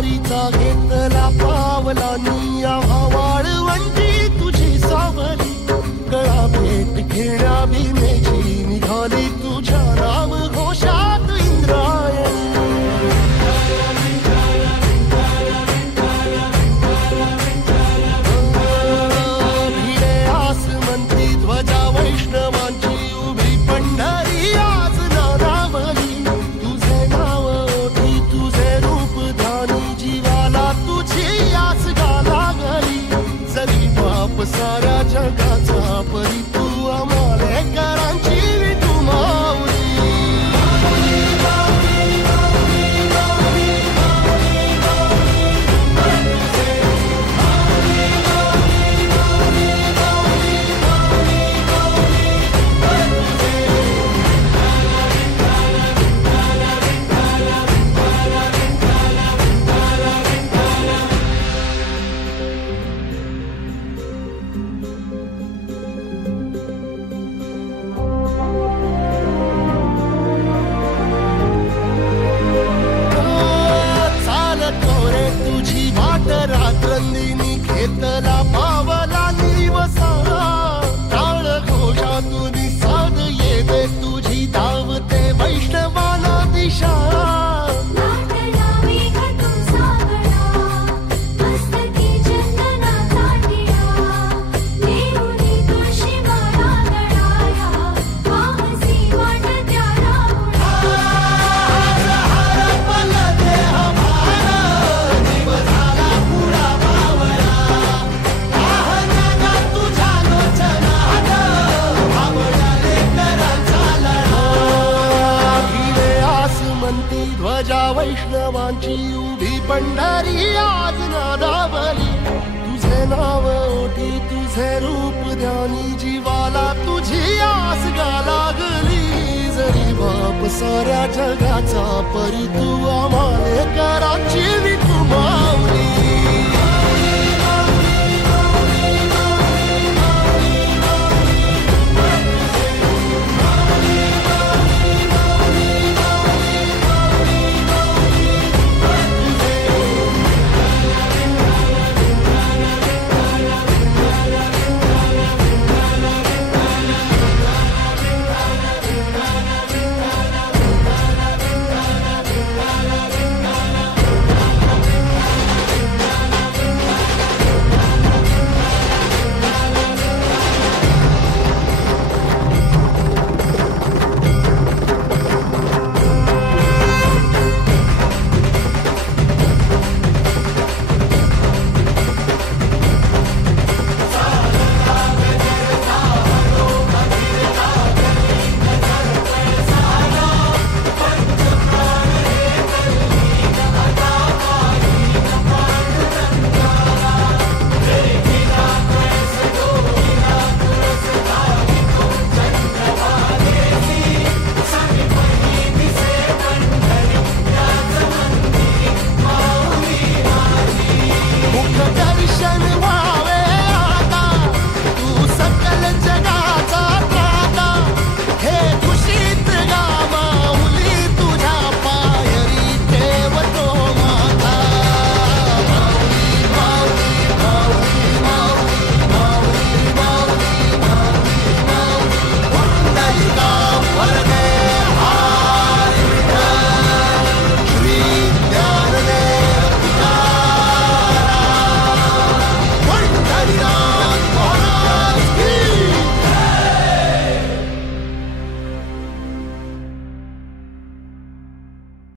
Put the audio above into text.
वारीचा घेतला पावलांनी आम्हा वाळवंटी तुझी सावली गळा भेट घेण्या भीमेची निघाली तुझ्या नाम घोषात इंद्रायणी भिडे आसमंती ध्वजा वैष्णवांची उभी पंढरी आज नारावली तुझे नाव ओठी तुझे रूप ध्यानी जीवाला तुझी आस गा लागली जरी बाप साऱ्या जगाचा परी तू आमालेकरांची विठू माऊली रात्रंदिनी घेतला पावला निवसा टाळ घोषातून साध येते तुझी धावते वैष्णवाला दिशा ध्वजा वैष्णवांची उभी पंढरी आज नादावली तुझे नाव ओठी तुझे रूप ध्यानी जीवाला तुझी आस गा लागली जरी बाप साऱ्या जगाचा परी तू आम्हालेकरांची विठू